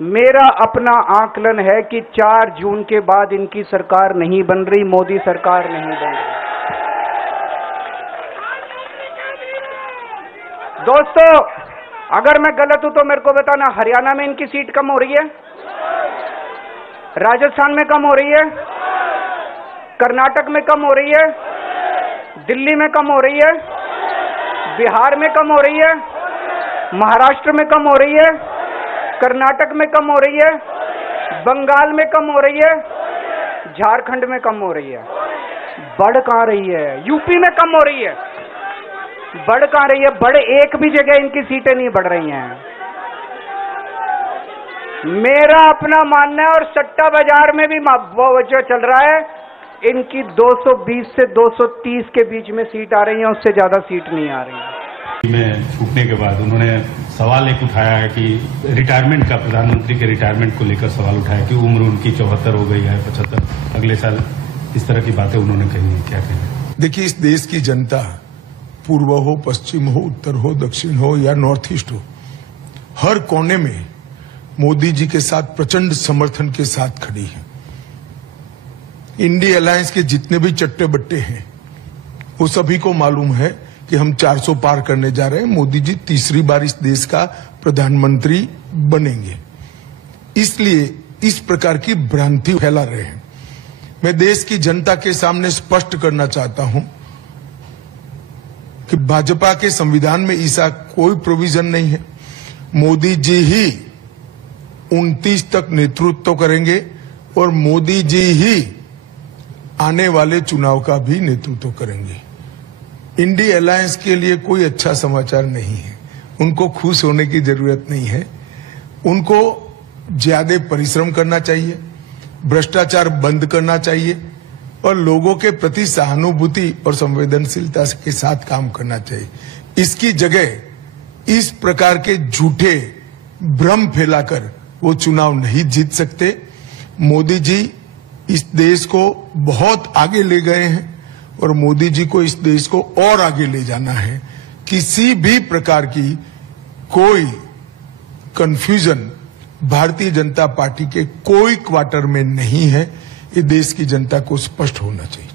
मेरा अपना आकलन है कि 4 जून के बाद इनकी सरकार नहीं बन रही, मोदी सरकार नहीं बन रही। दोस्तों, अगर मैं गलत हूं तो मेरे को बताना, हरियाणा में इनकी सीट कम हो रही है, राजस्थान में कम हो रही है, कर्नाटक में कम हो रही है, दिल्ली में कम हो रही है, बिहार में कम हो रही है, महाराष्ट्र में कम हो रही है, कर्नाटक में कम हो रही है, बंगाल में कम हो रही है, झारखंड में कम हो रही है। बढ़ कहां रही है? यूपी में कम हो रही है, बढ़ कहां रही है? बड़े एक भी जगह इनकी सीटें नहीं बढ़ रही हैं। मेरा अपना मानना है, और सट्टा बाजार में भी वो जो चल रहा है, इनकी 220 से 230 के बीच में सीट आ रही है, उससे ज्यादा सीट नहीं आ रही है। में छूटने के बाद उन्होंने सवाल एक उठाया है कि रिटायरमेंट का, प्रधानमंत्री के रिटायरमेंट को लेकर सवाल उठाया कि उम्र उनकी 74 हो गई है, 75 अगले साल, इस तरह की बातें उन्होंने कही है। क्या कहें? देखिए, इस देश की जनता पूर्व हो, पश्चिम हो, उत्तर हो, दक्षिण हो या नॉर्थ ईस्ट हो, हर कोने में मोदी जी के साथ प्रचंड समर्थन के साथ खड़ी है। इंडिया अलायंस के जितने भी चट्टे बट्टे हैं, वो सभी को मालूम है कि हम 400 पार करने जा रहे हैं, मोदी जी तीसरी बार इस देश का प्रधानमंत्री बनेंगे। इसलिए इस प्रकार की भ्रांति फैला रहे हैं। मैं देश की जनता के सामने स्पष्ट करना चाहता हूं कि भाजपा के संविधान में ऐसा कोई प्रोविजन नहीं है। मोदी जी ही 29 तक नेतृत्व करेंगे और मोदी जी ही आने वाले चुनाव का भी नेतृत्व करेंगे। इंडिया अलायंस के लिए कोई अच्छा समाचार नहीं है। उनको खुश होने की जरूरत नहीं है। उनको ज्यादा परिश्रम करना चाहिए, भ्रष्टाचार बंद करना चाहिए और लोगों के प्रति सहानुभूति और संवेदनशीलता के साथ काम करना चाहिए। इसकी जगह इस प्रकार के झूठे भ्रम फैलाकर वो चुनाव नहीं जीत सकते। मोदी जी इस देश को बहुत आगे ले गए हैं और मोदी जी को इस देश को और आगे ले जाना है। किसी भी प्रकार की कोई कंफ्यूजन भारतीय जनता पार्टी के कोई क्वार्टर में नहीं है। ये देश की जनता को स्पष्ट होना चाहिए।